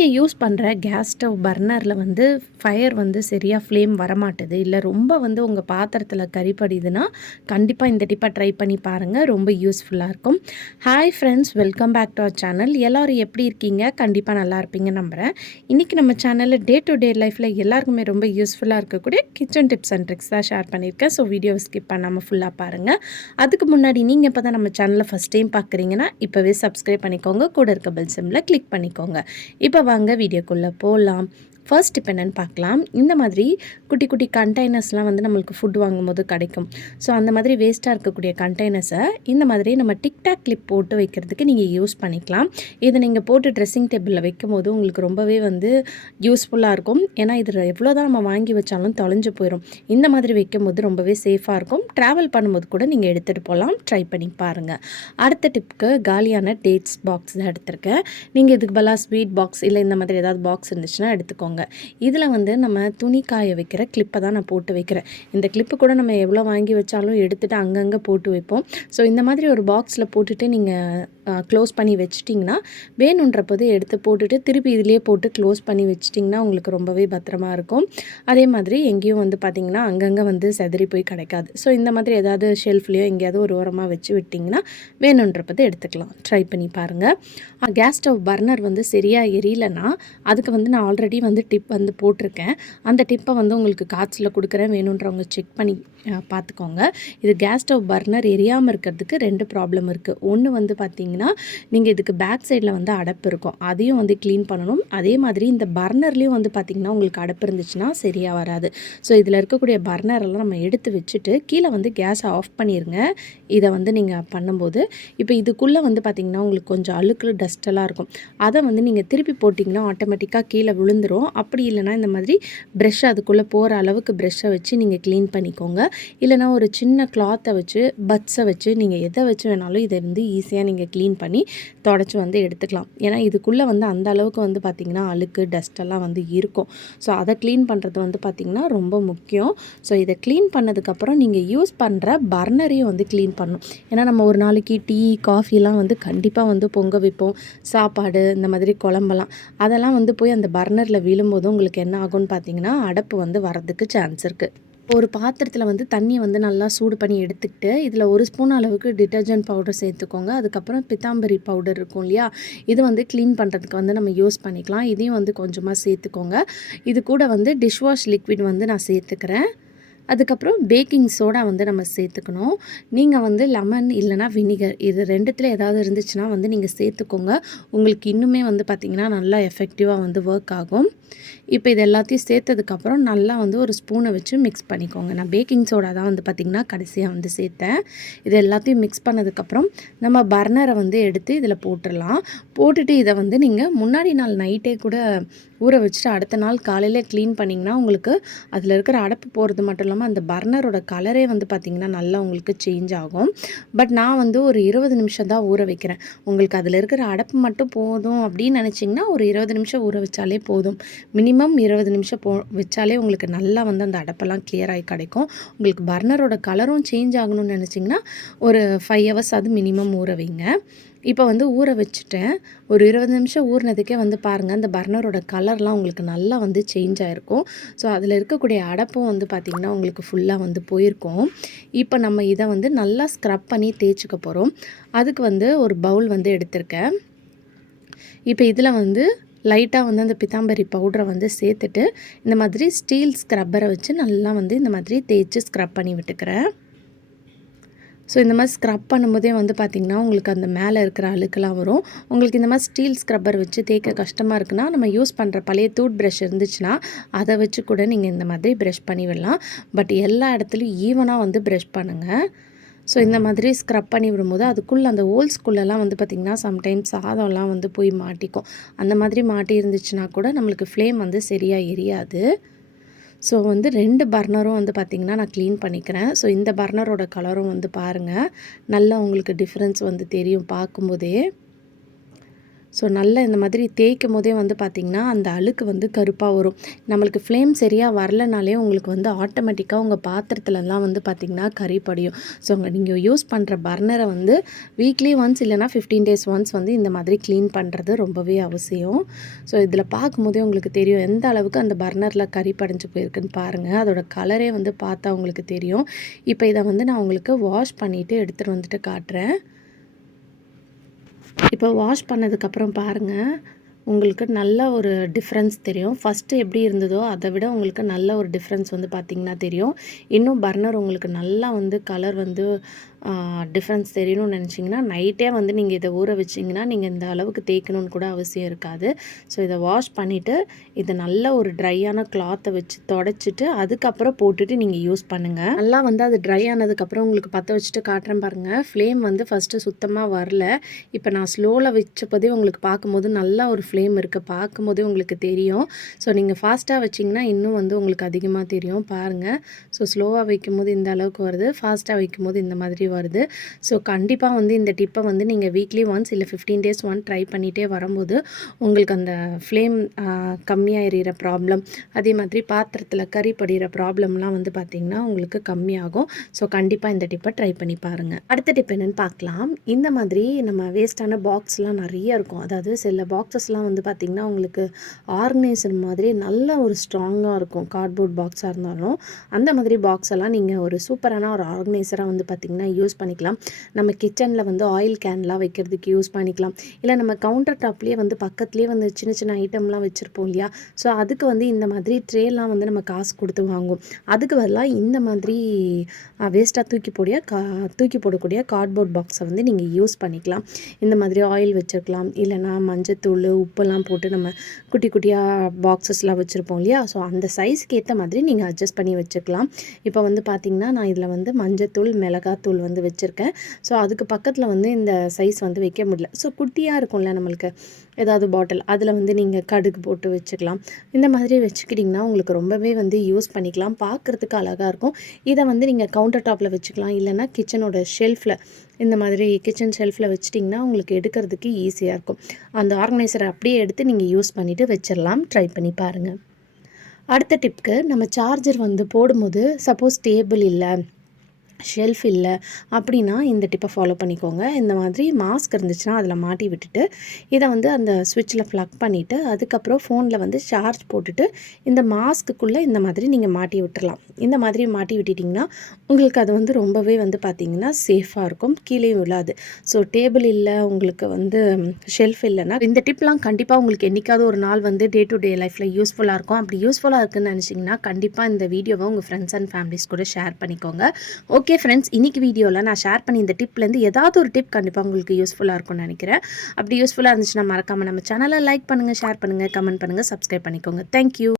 நீங்கள் யூஸ் பண்ணுற gas stove பர்னரில் வந்து ஃபயர் வந்து சரியாக ஃப்ளேம் வரமாட்டுது, இல்லை ரொம்ப வந்து உங்கள் பாத்திரத்தில் கரிப்படிதுன்னா கண்டிப்பாக இந்த டிப்பை ட்ரை பண்ணி பாருங்கள். ரொம்ப யூஸ்ஃபுல்லாக இருக்கும். Hi friends, welcome back to our channel. எல்லோரும் எப்படி இருக்கீங்க? கண்டிப்பாக நல்லா இருப்பீங்க நம்புகிறேன். இன்றைக்கி நம்ம சேனலில் டே டு டே லைஃப்பில் எல்லாருக்குமே ரொம்ப யூஸ்ஃபுல்லாக இருக்கக்கூடிய கிச்சன் டிப்ஸ் அண்ட் ட்ரிக்ஸ் தான் ஷேர் பண்ணியிருக்கேன். ஸோ வீடியோவை ஸ்கிப் பண்ணாமல் ஃபுல்லாக பாருங்கள். அதுக்கு முன்னாடி நீங்கள் இப்போ தான் நம்ம சேனலை ஃபஸ்ட் டைம் பார்க்குறீங்கன்னா இப்போவே சப்ஸ்கிரைப் பண்ணிக்கோங்க. கூட இருக்க பெல் சிம்பிளை கிளிக் பண்ணிக்கோங்க. இப்போ வாங்க வீடியோக்குள்ளே போகலாம். ஃபர்ஸ்ட் இப்போ என்னென்னு பார்க்கலாம். இந்த மாதிரி குட்டி குட்டி கண்டெய்னர்ஸ்லாம் வந்து நம்மளுக்கு ஃபுட் வாங்கும்போது கிடைக்கும். ஸோ அந்த மாதிரி வேஸ்ட்டாக இருக்கக்கூடிய கண்டெய்னர்ஸை இந்த மாதிரி நம்ம டிக்டாக் கிளிப் போட்டு வைக்கிறதுக்கு நீங்கள் யூஸ் பண்ணிக்கலாம். இதை நீங்கள் போட்டு ட்ரெஸ்ஸிங் டேபிளில் வைக்கும்போது உங்களுக்கு ரொம்பவே வந்து யூஸ்ஃபுல்லாக இருக்கும். ஏன்னா இதில் எவ்வளோ தான் நம்ம வாங்கி வச்சாலும் தொலைஞ்சு போயிடும். இந்த மாதிரி வைக்கும்போது ரொம்பவே சேஃபாக இருக்கும். ட்ராவல் பண்ணும்போது கூட நீங்கள் எடுத்துகிட்டு போகலாம். ட்ரை பண்ணி பாருங்கள். அடுத்த டிப்புக்கு காலியான டேட்ஸ் பாக்ஸ் தான் எடுத்திருக்கேன். நீங்கள் இதுக்கு பதிலாக ஸ்வீட் பாக்ஸ் இல்லை இந்த மாதிரி ஏதாவது பாக்ஸ் இருந்துச்சுன்னா எடுத்துக்கோங்க. இதில் வந்து நம்ம துணி காய வைக்கிற கிளிப்பை தான் நான் போட்டு வைக்கிறேன். இந்த கிளிப்பு கூட நம்ம எவ்வளோ வாங்கி வச்சாலும் எடுத்துகிட்டு அங்கங்கே போட்டு வைப்போம். ஸோ இந்த மாதிரி ஒரு பாக்ஸில் போட்டுட்டு நீங்கள் க்ளோஸ் பண்ணி வச்சிட்டிங்கன்னா வேணுன்றப்போது எடுத்து போட்டுட்டு திருப்பி இதிலேயே போட்டு க்ளோஸ் பண்ணி வச்சிட்டிங்கன்னா உங்களுக்கு ரொம்பவே பத்திரமா இருக்கும். அதே மாதிரி எங்கேயும் வந்து பார்த்திங்கன்னா அங்கங்கே வந்து செதறி போய் கிடைக்காது. ஸோ இந்த மாதிரி ஏதாவது ஷெல்ஃப்லேயோ எங்கேயாவது ஒரு ஓரமாக வச்சு விட்டிங்கன்னா வேணுன்றப்போது எடுத்துக்கலாம். ட்ரை பண்ணி பாருங்கள். கேஸ் ஸ்டவ் பர்னர் வந்து சரியாக எரியலைன்னா அதுக்கு வந்து நான் ஆல்ரெடி வந்து டிப் வந்து போட்டிருக்கேன். அந்த டிப்பை வந்து உங்களுக்கு காட்சியில் கொடுக்குறேன். வேணுன்றவங்க செக் பண்ணி பார்த்துக்கோங்க. இது கேஸ் ஸ்டவ் பர்னர் எரியாமல் இருக்கிறதுக்கு 2 ப்ராப்ளம் இருக்குது. ஒன்று வந்து பார்த்திங்கன்னா நீங்கள் இதுக்கு பேக் சைடில் வந்து அடப்பு இருக்கும், அதையும் வந்து க்ளீன் பண்ணணும். அதே மாதிரி இந்த பர்னர்லேயும் வந்து பார்த்திங்கன்னா உங்களுக்கு அடப்பு இருந்துச்சுன்னா சரியாக வராது. ஸோ இதில் இருக்கக்கூடிய பர்னரெல்லாம் நம்ம எடுத்து வச்சுட்டு கீழே வந்து கேஸை ஆஃப் பண்ணிடுங்க. இதை வந்து நீங்கள் பண்ணும்போது இப்போ இதுக்குள்ளே வந்து பார்த்திங்கன்னா உங்களுக்கு கொஞ்சம் அழுக்கு டஸ்ட்டெல்லாம் இருக்கும். அதை வந்து நீங்கள் திருப்பி போட்டிங்கன்னா ஆட்டோமேட்டிக்காக கீழே விழுந்துடும். அப்படி இல்லைனா இந்த மாதிரி ப்ரெஷ் அதுக்குள்ளே போகிற அளவுக்கு ப்ரெஷ்ஷை வச்சு நீங்கள் க்ளீன் பண்ணிக்கோங்க. இல்லைனா ஒரு சின்ன கிளாத்தை வச்சு பட்ஸை வச்சு நீங்கள் எதை வச்சு வேணாலும் இதை வந்து ஈஸியாக நீங்கள் க்ளீன் பண்ணி தொடச்சி வந்து எடுத்துக்கலாம். ஏன்னா இதுக்குள்ளே வந்து அந்த அளவுக்கு வந்து பார்த்திங்கன்னா அழுக்கு டஸ்ட்டெல்லாம் வந்து இருக்கும். ஸோ அதை க்ளீன் பண்ணுறது வந்து பார்த்திங்கன்னா ரொம்ப முக்கியம். ஸோ இதை க்ளீன் பண்ணதுக்கப்புறம் நீங்கள் யூஸ் பண்ணுற பர்னரையும் வந்து க்ளீன் பண்ணணும். ஏன்னா நம்ம ஒரு நாளைக்கு டீ காஃபிலாம் வந்து கண்டிப்பாக வந்து பொங்க வைப்போம். சாப்பாடு இந்த மாதிரி குழம்பெல்லாம் அதெல்லாம் வந்து போய் அந்த பர்னரில் விழும்போது உங்களுக்கு என்ன ஆகும்னு பார்த்திங்கன்னா அடப்பு வந்து வரதுக்கு சான்ஸ் இருக்குது. ஒரு பாத்திரத்தில் வந்து தண்ணியை வந்து நல்லா சூடு பண்ணி எடுத்துக்கிட்டு இதில் 1 ஸ்பூன் அளவுக்கு டிட்டர்ஜென்ட் பவுடர் சேர்த்துக்கோங்க. அதுக்கப்புறம் பித்தாம்பரி பவுடர் இருக்கும் இல்லையா, இது வந்து க்ளீன் பண்ணுறதுக்கு வந்து நம்ம யூஸ் பண்ணிக்கலாம். இதையும் வந்து கொஞ்சமாக சேர்த்துக்கோங்க. இது கூட வந்து டிஷ்வாஷ் லிக்விட் வந்து நான் சேர்த்துக்கிறேன். அதுக்கப்புறம் பேக்கிங் சோடா வந்து நம்ம சேர்த்துக்கணும். நீங்கள் வந்து லெமன் இல்லைனா வினிகர் இது 2த்தில் ஏதாவது இருந்துச்சுன்னா வந்து நீங்கள் சேர்த்துக்கோங்க. உங்களுக்கு இன்னுமே வந்து பார்த்திங்கன்னா நல்லா எஃபெக்டிவாக வந்து ஒர்க் ஆகும். இப்போ இது எல்லாத்தையும் சேர்த்ததுக்கப்புறம் நல்லா வந்து ஒரு ஸ்பூனை வச்சு மிக்ஸ் பண்ணிக்கோங்க. நான் பேக்கிங் சோடா தான் வந்து பார்த்திங்கன்னா கடைசியாக வந்து சேர்த்தேன். இது எல்லாத்தையும் மிக்ஸ் பண்ணதுக்கப்புறம் நம்ம பர்னரை வந்து எடுத்து இதில் போட்டுடலாம். போட்டுட்டு இதை வந்து நீங்கள் முன்னாடி நாள் நைட்டே கூட ஊற வச்சுட்டு அடுத்த நாள் காலையில் க்ளீன் பண்ணிங்கன்னா உங்களுக்கு அதில் இருக்கிற அடப்பு போகிறது மட்டும் இல்லாமல் அந்த பர்னரோட கலரே வந்து பார்த்திங்கன்னா நல்லா உங்களுக்கு சேஞ்ச் ஆகும். பட் நான் வந்து ஒரு 20 நிமிஷம் தான் ஊற வைக்கிறேன். உங்களுக்கு அதில் இருக்கிற அடப்பு மட்டும் போதும் அப்படின்னு நினச்சிங்கன்னா ஒரு 20 நிமிஷம் ஊற வச்சாலே போதும். மினிமம் 20 நிமிஷம் வச்சாலே உங்களுக்கு நல்லா வந்து அந்த அடப்பெல்லாம் கிளியர் ஆகி கிடைக்கும். உங்களுக்கு பர்னரோட கலரும் சேஞ்ச் ஆகணும்னு நினச்சிங்கன்னா ஒரு 5 ஹவர்ஸ் அது மினிமம் ஊற வைங்க. இப்போ வந்து ஊற வச்சுட்டேன். ஒரு 20 நிமிஷம் ஊறினதுக்கே வந்து பாருங்கள் அந்த பர்னரோட கலர்லாம் உங்களுக்கு நல்லா வந்து சேஞ்ச் ஆகிருக்கும். ஸோ அதில் இருக்கக்கூடிய அடப்பும் வந்து பார்த்திங்கன்னா உங்களுக்கு ஃபுல்லாக வந்து போயிருக்கும். இப்போ நம்ம இதை வந்து நல்லா ஸ்க்ரப் பண்ணி தேய்ச்சிக்க போகிறோம். அதுக்கு வந்து ஒரு பவுல் வந்து எடுத்திருக்கேன். இப்போ இதில் வந்து லைட்டாக வந்து அந்த பித்தாம்பரி பவுடரை வந்து சேர்த்துட்டு இந்த மாதிரி ஸ்டீல் ஸ்க்ரப்பரை வச்சு நல்லா வந்து இந்த மாதிரி தேய்ச்சி ஸ்க்ரப் பண்ணி விட்டுக்கிறேன். ஸோ இந்த மாதிரி ஸ்க்ரப் பண்ணும்போதே வந்து பார்த்திங்கன்னா உங்களுக்கு அந்த மேலே இருக்கிற அழுக்கெல்லாம் வரும். உங்களுக்கு இந்த மாதிரி ஸ்டீல் ஸ்க்ரப்பர் வச்சு தேய்க்க கஷ்டமாக இருக்குன்னா நம்ம யூஸ் பண்ணுற பழைய டூத் ப்ரஷ் இருந்துச்சுன்னா அதை வச்சு கூட நீங்கள் இந்த மாதிரி ப்ரஷ் பண்ணி விடலாம். பட் எல்லா இடத்துலையும் ஈவனாக வந்து ப்ரஷ் பண்ணுங்கள். ஸோ இந்த மாதிரி ஸ்க்ரப் பண்ணி விடும்போது அதுக்குள்ளே அந்த ஹோல்ஸ்குள்ளெல்லாம் வந்து பார்த்திங்கன்னா சம்டைம்ஸ் சாதம்லாம் வந்து போய் மாட்டிக்கும். அந்த மாதிரி மாட்டி இருந்துச்சுன்னா கூட நம்மளுக்கு ஃப்ளேம் வந்து சரியாக எரியாது. ஸோ வந்து 2 பர்னரும் வந்து பார்த்திங்கன்னா நான் க்ளீன் பண்ணிக்கிறேன். ஸோ இந்த பர்னரோட கலரும் வந்து பாருங்கள் நல்லா உங்களுக்கு டிஃப்ரென்ஸ் வந்து தெரியும் பார்க்கும்போதே. ஸோ நல்லா இந்த மாதிரி தேய்க்கும் போதே வந்து பார்த்திங்கன்னா அந்த அழுக்கு வந்து கருப்பாக வரும். நம்மளுக்கு ஃப்ளேம் சரியாக வரலனாலே உங்களுக்கு வந்து ஆட்டோமேட்டிக்காக உங்கள் பாத்திரத்துலலாம் வந்து பார்த்திங்கன்னா கரி படியும். ஸோ நீங்கள் யூஸ் பண்ணுற பர்னரை வந்து வீக்லி ஒன்ஸ் இல்லைனா 15 டேஸ் ஒன்ஸ் வந்து இந்த மாதிரி க்ளீன் பண்ணுறது ரொம்பவே அவசியம். ஸோ இதில் பார்க்கும்போதே உங்களுக்கு தெரியும் எந்த அளவுக்கு அந்த பர்னரில் கரி படிஞ்சு போயிருக்குன்னு பாருங்கள். அதோட கலரே வந்து பார்த்தா உங்களுக்கு தெரியும். இப்போ இதை வந்து நான் உங்களுக்கு வாஷ் பண்ணிவிட்டு எடுத்துகிட்டு வந்துட்டு காட்டுறேன். இப்போ வாஷ் பண்ணதுக்கப்புறம் பாருங்கள், உங்களுக்கு நல்ல ஒரு டிஃப்ரென்ஸ் தெரியும். ஃபஸ்ட்டு எப்படி இருந்ததோ அதை விட உங்களுக்கு நல்ல ஒரு டிஃப்ரென்ஸ் வந்து பார்த்திங்கன்னா தெரியும். இன்னும் பர்னர் உங்களுக்கு நல்லா வந்து கலர் வந்து டிஃப்ரென்ஸ் தெரியணும்னு நினச்சிங்கன்னா நைட்டே வந்து நீங்கள் இதை ஊற வச்சிங்கன்னா நீங்கள் இந்த அளவுக்கு தேய்க்கணும்னு கூட அவசியம் இருக்காது. ஸோ இதை வாஷ் பண்ணிவிட்டு இதை நல்ல ஒரு ட்ரையான கிளாத்தை வச்சு தொடச்சிட்டு அதுக்கப்புறம் போட்டுட்டு நீங்கள் யூஸ் பண்ணுங்கள். நல்லா வந்து அது ட்ரை ஆனதுக்கப்புறம் உங்களுக்கு பற்ற வச்சுட்டு காட்டுறேன் பாருங்கள். ஃப்ளேம் வந்து ஃபஸ்ட்டு சுத்தமாக வரல. இப்போ நான் ஸ்லோவில் வச்சப்போதே உங்களுக்கு பார்க்கும்போது நல்லா ஒரு ஃப்ளேம் இருக்குது. பார்க்கும்போதே உங்களுக்கு தெரியும். ஸோ நீங்கள் ஃபாஸ்ட்டாக வச்சிங்கன்னா இன்னும் வந்து உங்களுக்கு அதிகமாக தெரியும் பாருங்கள். ஸோ ஸ்லோவாக வைக்கும்போது இந்த அளவுக்கு வருது, ஃபாஸ்ட்டாக வைக்கும்போது இந்த மாதிரி வருது. ஸோ கண்டிப்பாக வந்து இந்த டிப்பை வந்து நீங்கள் வீக்லி ஒன்ஸ் இல்லை 15 டேஸ் ஒன் ட்ரை பண்ணிகிட்டே வரும்போது உங்களுக்கு அந்த ஃப்ளேம் கம்மியாக எரியிற ப்ராப்ளம், அதே மாதிரி பாத்திரத்தில் கரி படிகிற ப்ராப்ளம்லாம் வந்து பார்த்திங்கன்னா உங்களுக்கு கம்மியாகும். ஸோ கண்டிப்பாக இந்த டிப்பை ட்ரை பண்ணி பாருங்கள். அடுத்த டிப் என்னென்னு பார்க்கலாம். இந்த மாதிரி நம்ம வேஸ்ட்டான பாக்ஸ்லாம் நிறைய இருக்கும். அதாவது சில பாக்ஸஸ்லாம் வந்து பார்த்திங்கன்னா உங்களுக்கு ஆர்கனைசர் மாதிரி நல்ல ஒரு ஸ்ட்ராங்காக இருக்கும். கார்ட்போர்ட் பாக்ஸாக இருந்தாலும் அந்த மாதிரி பாக்ஸ் எல்லாம் நீங்கள் ஒரு சூப்பரான ஒரு ஆர்கனைசராக வந்து பார்த்திங்கன்னா யூஸ் பண்ணிக்கலாம். நம்ம கிச்சனில் வந்து ஆயில் கேன்லாம் வைக்கிறதுக்கு யூஸ் பண்ணிக்கலாம். இல்லை நம்ம கவுண்டர் டாப்லேயே வந்து பக்கத்துலேயே வந்து சின்ன சின்ன ஐட்டம்லாம் வச்சுருப்போம் இல்லையா? ஸோ அதுக்கு வந்து இந்த மாதிரி ட்ரேலாம் வந்து நம்ம காசு கொடுத்து வாங்குவோம். அதுக்கு பதிலாக இந்த மாதிரி வேஸ்ட்டாக தூக்கி போடக்கூடிய கார்ட்போர்ட் பாக்ஸை வந்து நீங்கள் யூஸ் பண்ணிக்கலாம். இந்த மாதிரி ஆயில் வச்சுருக்கலாம், இல்லைனா மஞ்சத்தூள் உப்பெல்லாம் போட்டு நம்ம குட்டி குட்டியாக பாக்ஸஸ்லாம் வச்சுருப்போம் இல்லையா? ஸோ அந்த சைஸ்க்கு ஏற்ற மாதிரி நீங்கள் அட்ஜஸ்ட் பண்ணி வச்சுக்கலாம். இப்போ வந்து பார்த்திங்கன்னா நான் இதில் வந்து மஞ்சத்தூள் மிளகாத்தூள் வந்து வச்சுருக்கேன். ஸோ அதுக்கு பக்கத்தில் வந்து இந்த சைஸ் வந்து வைக்க முடியல. ஸோ குட்டியாக இருக்கும்ல நம்மளுக்கு ஏதாவது பாட்டில், அதில் வந்து நீங்கள் கடுகு போட்டு வச்சுக்கலாம். இந்த மாதிரி வச்சுக்கிட்டிங்கன்னா உங்களுக்கு ரொம்பவே வந்து யூஸ் பண்ணிக்கலாம். பார்க்குறதுக்கு அழகாக இருக்கும். இதை வந்து நீங்கள் கவுண்டர் டாப்பில் வச்சுக்கலாம், இல்லைனா கிச்சனோட ஷெல்ஃபில் இந்த மாதிரி கிச்சன் ஷெல்ஃபில் வச்சிட்டிங்கன்னா உங்களுக்கு எடுக்கிறதுக்கு ஈஸியாக இருக்கும். அந்த ஆர்கனைசரை அப்படியே எடுத்து நீங்கள் யூஸ் பண்ணிவிட்டு வச்சிடலாம். ட்ரை பண்ணி பாருங்கள். அடுத்த டிப்க்கு, நம்ம சார்ஜர் வந்து போடும்போது சப்போஸ் டேபிள் இல்லை, ஷெல்ஃப் இல்லை அப்படின்னா இந்த டிப்பை ஃபாலோ பண்ணிக்கோங்க. இந்த மாதிரி மாஸ்க் இருந்துச்சுன்னா அதில் மாட்டி விட்டுட்டு இதை வந்து அந்த ஸ்விட்சில் ப்ளக் பண்ணிவிட்டு அதுக்கப்புறம் ஃபோனில் வந்து சார்ஜ் போட்டுட்டு இந்த மாஸ்க்குள்ளே இந்த மாதிரி நீங்கள் மாட்டி விட்டுறலாம். இந்த மாதிரி மாட்டி விட்டுட்டிங்கன்னா உங்களுக்கு அது வந்து ரொம்பவே வந்து பார்த்திங்கன்னா சேஃபாக இருக்கும், கீழே விழாது. ஸோ டேபிள் இல்லை, உங்களுக்கு வந்து ஷெல்ஃப் இல்லைன்னா இந்த டிப்லாம் கண்டிப்பாக உங்களுக்கு என்றைக்காவது ஒரு நாள் வந்து டே டு டே லைஃப்பில் யூஸ்ஃபுல்லாக இருக்கும். அப்படி யூஸ்ஃபுல்லாக இருக்குதுன்னு நினச்சிங்கன்னா கண்டிப்பாக இந்த வீடியோவை உங்கள் ஃப்ரெண்ட்ஸ் அண்ட் ஃபேமிலிஸ் கூட ஷேர் பண்ணிக்கோங்க. ஓகே ஃப்ரெண்ட்ஸ், இன்றைக்கி வீடியோவில் நான் ஷேர் பண்ணி இந்த டிப்லேருந்து ஏதாவது ஒரு டிப் கண்டிப்பாக உங்களுக்கு யூஸ்ஃபுல்லாக இருக்கும்னு நினைக்கிறேன். அப்படி யூஸ்ஃபுல்லாக இருந்துச்சுன்னா மறக்காமல் நம்ம சேனலை லைக் பண்ணுங்கள், ஷேர் பண்ணுங்கள், கமெண்ட் பண்ணுங்கள், சப்ஸ்கிரைப் பண்ணிக்கோங்க. தேங்க்யூ.